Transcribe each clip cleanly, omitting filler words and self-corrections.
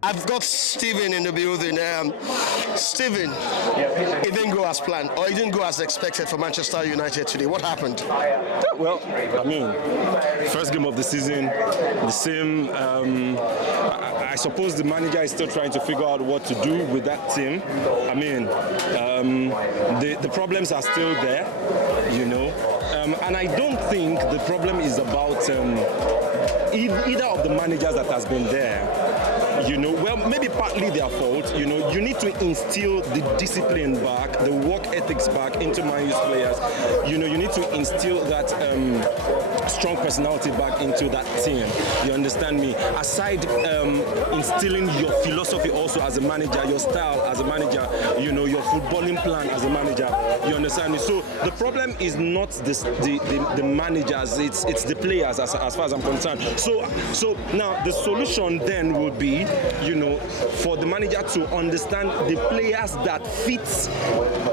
I've got Steven in the building. Steven, it didn't go as planned, or it didn't go as expected for Manchester United today. What happened? Well, I mean, first game of the season, the same. I suppose the manager is still trying to figure out what to do with that team. I mean, the problems are still there, you know, and I don't think the problem is about either of the managers that has been there. You know, well, maybe partly their fault. You know, you need to instill the discipline back, the work ethics back into Man U's players. You know, you need to instill that strong personality back into that team. You understand me? Aside instilling your philosophy also as a manager, your style as a manager, you know, your footballing plan as a manager. You understand me? So the problem is not the managers; it's the players as far as I'm concerned. So now the solution then would be, you know, for the manager to understand the players that fits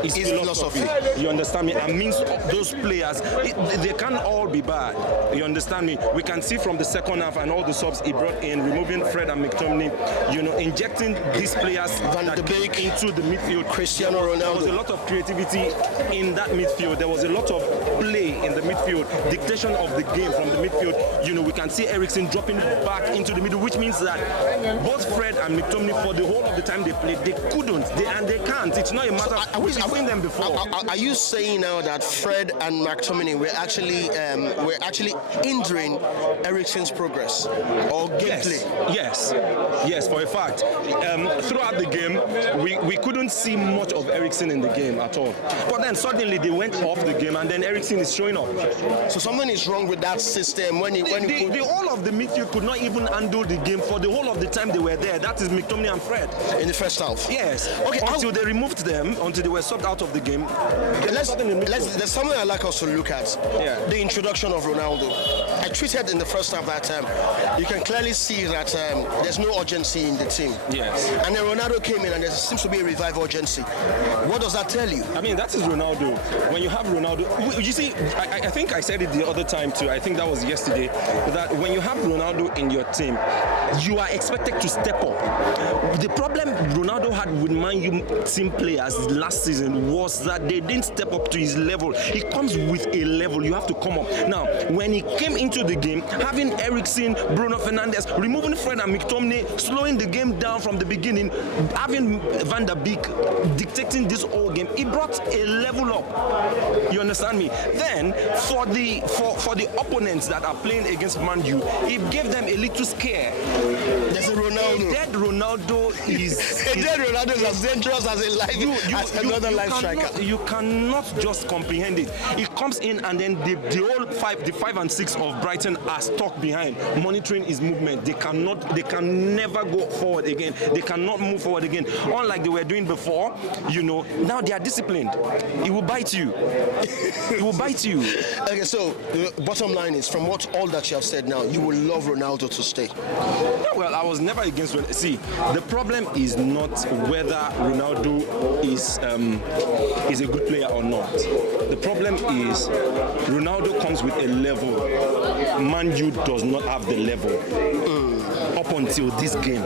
his philosophy. You understand me? And means those players, they can't all be bad. You understand me? We can see from the second half and all the subs he brought in, removing Fred and McTominay, you know, injecting these players into the midfield. Cristiano Ronaldo. There was a lot of creativity in that midfield. There was a lot of play in the midfield, dictation of the game from the midfield. You know, we can see Eriksen dropping back into the middle, which means that both Fred and McTominay, for the whole of the time they played, they couldn't, and they can't. It's not a matter. We've seen them before. Are you saying now that Fred and McTominay were actually hindering Eriksen's progress or gameplay? Yes, for a fact. Throughout the game, we couldn't see much of Eriksen in the game at all. But then suddenly they went off the game, and then Eriksen is showing up. So something is wrong with that system when the whole of the midfield could not even handle the game for the whole of the time they were there. That is McTominay and Fred in the first half. Yes. Okay. Until they removed them, until they were subbed out of the game. There's something I'd like us to look at. Yeah. The introduction of Ronaldo. I tweeted in the first half that you can clearly see that there's no urgency in the team. Yes. And then Ronaldo came in, and there seems to be a revived urgency. What does that tell you? I mean, that is Ronaldo. When you have Ronaldo, you see, I think I said it the other time too. I think that was yesterday. That when you have Ronaldo in your team, you are expected to step up. The problem Ronaldo had with Man U team players last season was that they didn't step up to his level. He comes with a level. You have to come up. Now, when he came into the game, having Eriksen, Bruno Fernandes, removing Fred and McTominay, slowing the game down from the beginning, having Van der Beek dictating this whole game, he brought a level up. You understand me? Then, for the opponents that are playing against Man U, he gave them a little scare. There's a Ronaldo. A dead Ronaldo is dead Ronaldo is as dangerous as as another life striker. You cannot just comprehend it. He comes in, and then the whole the 5 and 6 of Brighton are stuck behind, monitoring his movement. They can never go forward again. They cannot move forward again. Unlike they were doing before, you know, now they are disciplined. It will bite you. It will bite you. Okay, so the bottom line is, from all that you have said now, you will love Ronaldo to stay. Well, I was never against Ronaldo. See, the problem is not whether Ronaldo is a good player or not. The problem is Ronaldo comes with a level. Man U does not have the level up until this game.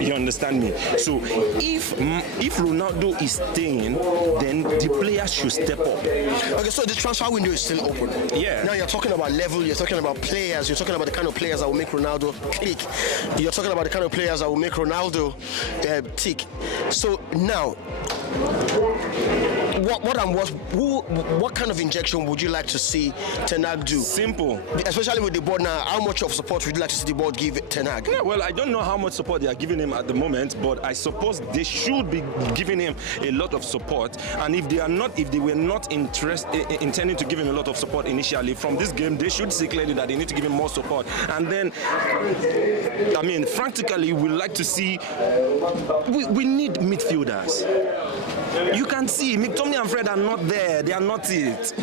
You understand me? So if Ronaldo is staying, then the players should step up. Okay, so the transfer window is still open. Yeah. Now you're talking about level, you're talking about players, you're talking about the kind of players that will make Ronaldo click. You're talking about the kind of players that will make Ronaldo tick. So now, what kind of injection would you like to see Ten Hag do? Simple. Especially with the board now, how much of support would you like to see the board give Ten Hag? Yeah, well, I don't know how much support they are giving him at the moment, but I suppose they should be giving him a lot of support. And if they were not intending to give him a lot of support initially, from this game, they should see clearly that they need to give him more support. And then, I mean, frantically, we like to see, we need midfielders. You can see McTominay and Fred are not there. They are not it.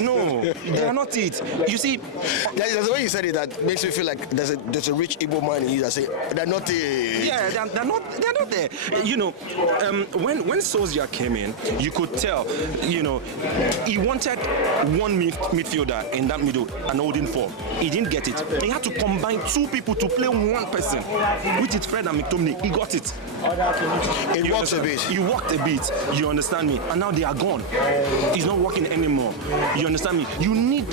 No, they are not it. You see, There's the way you said it that makes me feel like there's a rich Igbo man in you that say they're not there. yeah, they're not there. You know, when Solskjaer came in, you could tell, you know, he wanted one midfielder in that middle and holding form. He didn't get it. He had to combine two people to play one person, which is Fred and McTominay. He got it. It works a bit. He worked a bit. You understand me? And now they are gone. It's not working anymore. You understand me? You need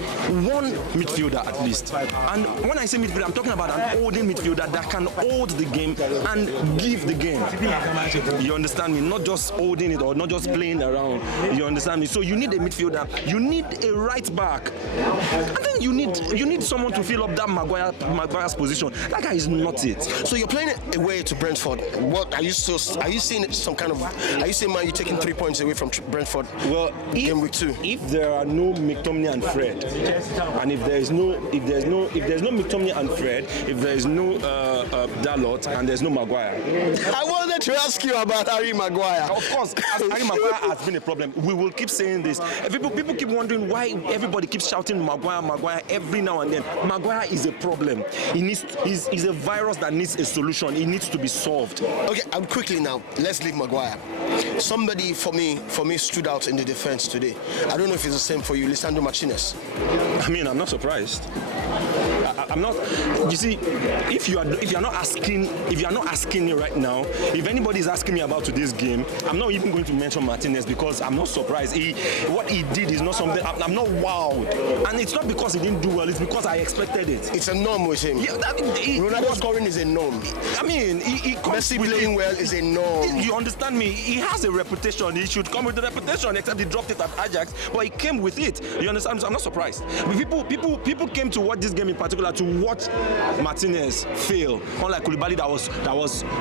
one midfielder at least. And when I say midfielder, I'm talking about an holding midfielder that can hold the game and give the game. You understand me? Not just holding it or not just playing around. You understand me? So you need a midfielder. You need a right back. And then you need someone to fill up that Maguire's position. That guy is not it. So you're playing away to Brentford. What are you seeing some kind of? Are you saying, man, you're taking 3 points away from Brentford? Well, game week 2. If there are no McTominay and Fred, and if there's no McTominay and Fred, if there is no Dalot and there's no Maguire. I wanted to ask you about Harry Maguire. Of course, Harry Maguire has been a problem. We will keep saying this. People keep wondering why everybody keeps shouting Maguire every now and then. Maguire is a problem. He's a virus that needs a solution. It needs to be solved. Okay, quickly now, let's leave Maguire. Somebody for me stood out in the defense today. I don't know if it's the same for you, Lisandro Martinez. I mean, I'm not surprised. I'm not. You see, if you are not asking me right now, if anybody is asking me about today's game, I'm not even going to mention Martinez because I'm not surprised. What he did is not something. I'm not wowed, and it's not because he didn't do well. It's because I expected it. It's a norm with him. Yeah, Ronaldo scoring is a norm. I mean, Messi playing well is a norm. You understand me? He has a reputation. He should come with the reputation. Except he dropped it at Ajax, but he came with it. You understand? I'm not surprised. People came to watch this game in particular to watch Martinez fail. Unlike Koulibaly that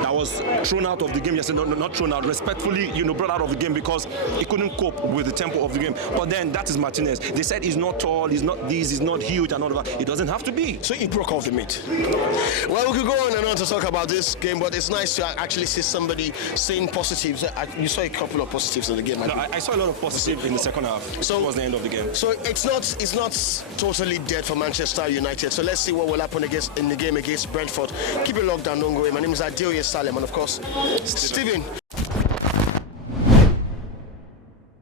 was thrown out of the game yesterday. No, not thrown out. Respectfully, brought out of the game because he couldn't cope with the tempo of the game. But then that is Martinez. They said he's not tall. He's not this. He's not huge and all of that. It doesn't have to be. So he broke off the meat. Well, we could go on and on to talk about this game, but it's nice to actually see somebody saying positives. You saw a couple of positives in the game. No, I saw a lot of positives in the second half. So towards the end of the game. So it's not totally dead for Manchester United. So let's see what will happen in the game against Brentford. Keep it locked down, don't go away. My name is Adeoye Salem, and of course, Steven.